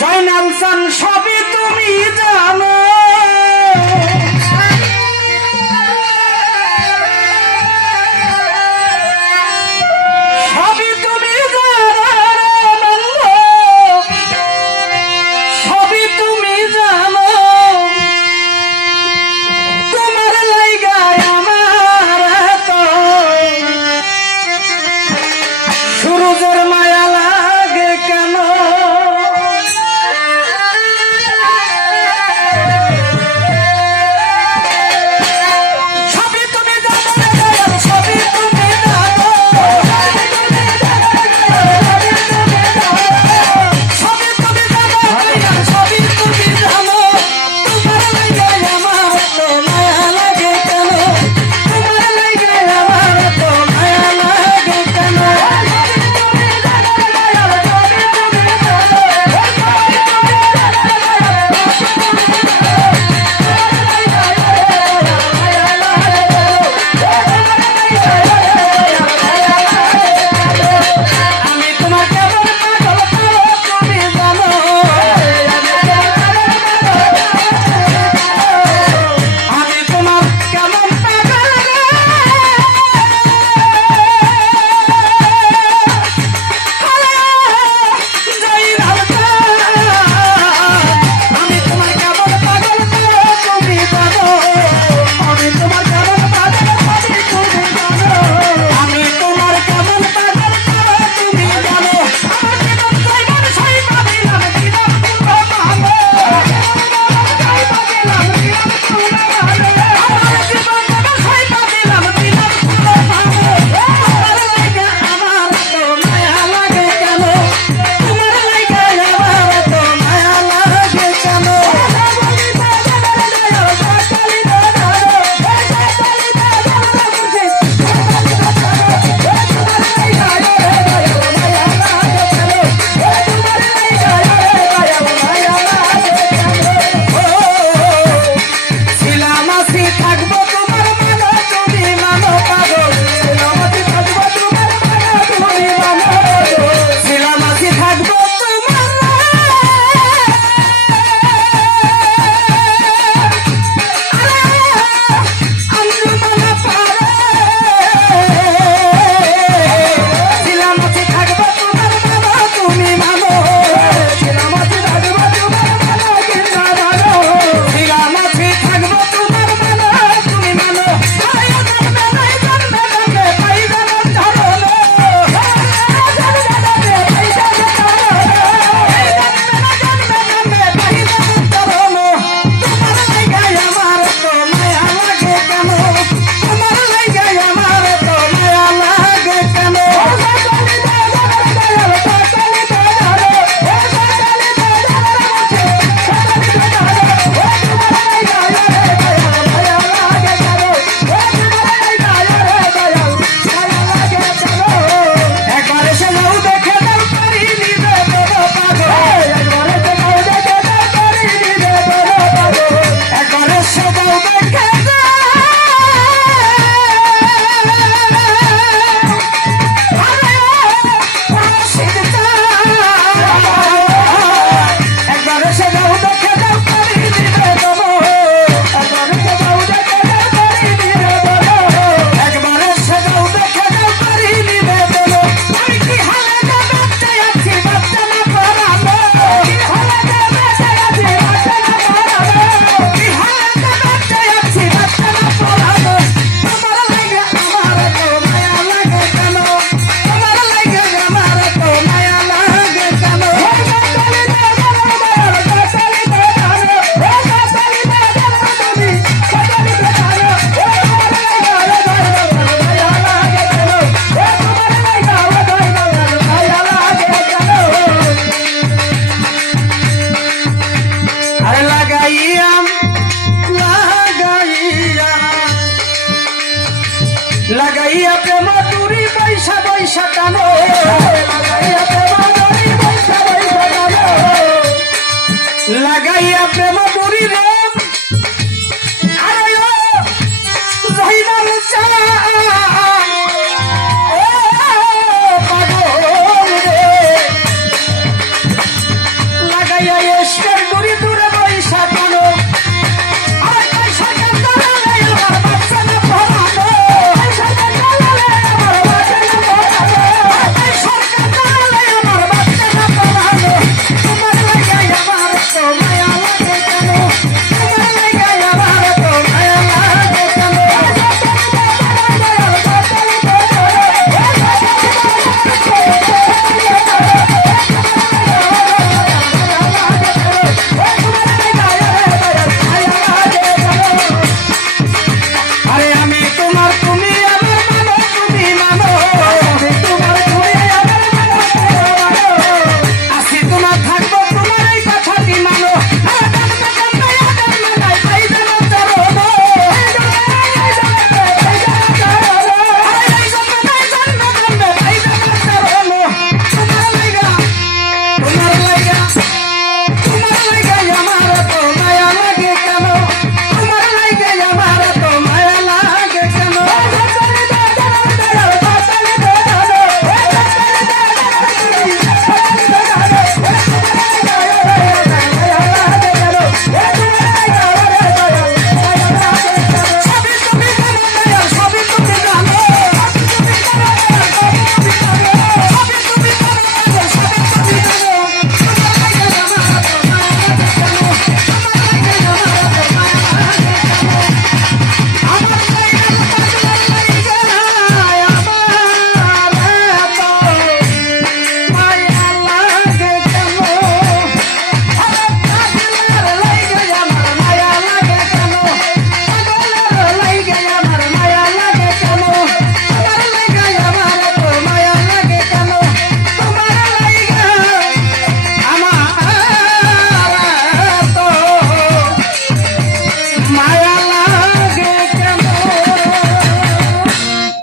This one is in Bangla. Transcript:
জয়নাল সান সবই তুমি জানো। শতানো